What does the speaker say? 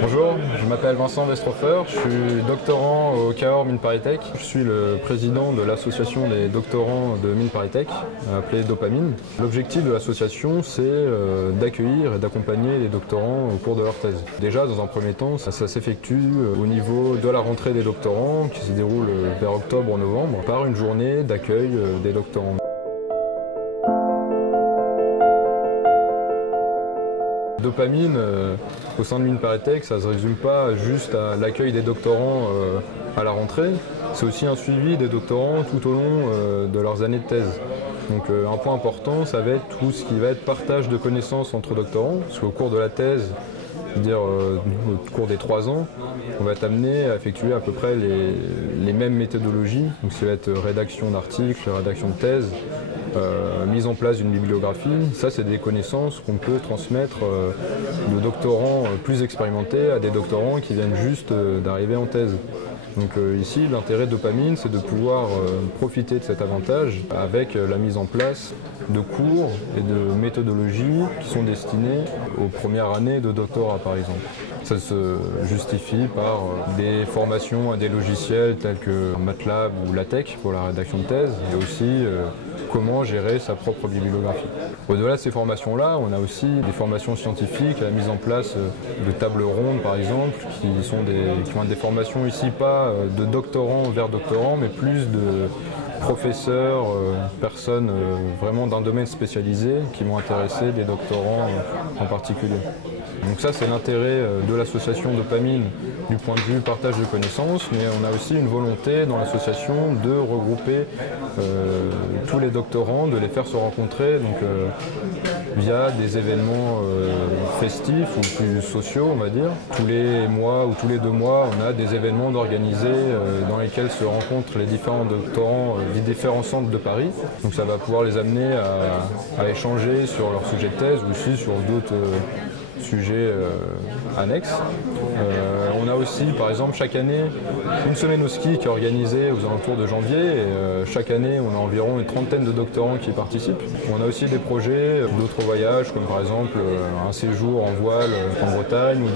Bonjour, je m'appelle Vincent Westrofer, je suis doctorant au Cahors Mines ParisTech. Je suis le président de l'association des doctorants de Mines ParisTech, appelée Dopamine. L'objectif de l'association, c'est d'accueillir et d'accompagner les doctorants au cours de leur thèse. Déjà, dans un premier temps, ça s'effectue au niveau de la rentrée des doctorants, qui se déroule vers octobre-novembre, par une journée d'accueil des doctorants. Dopamine, au sein de Mines ParisTech, ça ne se résume pas juste à l'accueil des doctorants à la rentrée, c'est aussi un suivi des doctorants tout au long de leurs années de thèse. Donc un point important, ça va être tout ce qui va être partage de connaissances entre doctorants, parce qu'au cours de la thèse, c'est-à-dire au cours des 3 ans, on va être amené à effectuer à peu près les mêmes méthodologies, donc ça va être rédaction d'articles, rédaction de thèse, mise en place d'une bibliographie. Ça, c'est des connaissances qu'on peut transmettre de doctorants plus expérimentés à des doctorants qui viennent juste d'arriver en thèse. Donc ici, l'intérêt de Dopamine, c'est de pouvoir profiter de cet avantage avec la mise en place de cours et de méthodologies qui sont destinées aux premières années de doctorat, par exemple. Ça se justifie par des formations à des logiciels tels que MATLAB ou LaTeX pour la rédaction de thèse, et aussi comment gérer sa propre bibliographie. Au-delà de ces formations-là, on a aussi des formations scientifiques, la mise en place de tables rondes par exemple, qui vont être des formations ici pas de doctorants vers doctorants, mais plus de professeurs, personnes vraiment d'un domaine spécialisé qui vont intéresser des doctorants en particulier. Donc ça, c'est l'intérêt de l'association Dopamine du point de vue partage de connaissances, mais on a aussi une volonté dans l'association de regrouper tous les doctorants, de les faire se rencontrer donc, via des événements festifs ou plus sociaux, on va dire. Tous les mois ou tous les 2 mois, on a des événements organisés dans lesquels se rencontrent les différents doctorants des différents centres de Paris. Donc ça va pouvoir les amener à échanger sur leur sujet de thèse ou aussi sur d'autres sujets annexes. On a aussi, par exemple, chaque année, une semaine au ski qui est organisée aux alentours de janvier. Et, chaque année, on a environ une trentaine de doctorants qui y participent. On a aussi des projets d'autres voyages, comme par exemple un séjour en voile en Bretagne ou des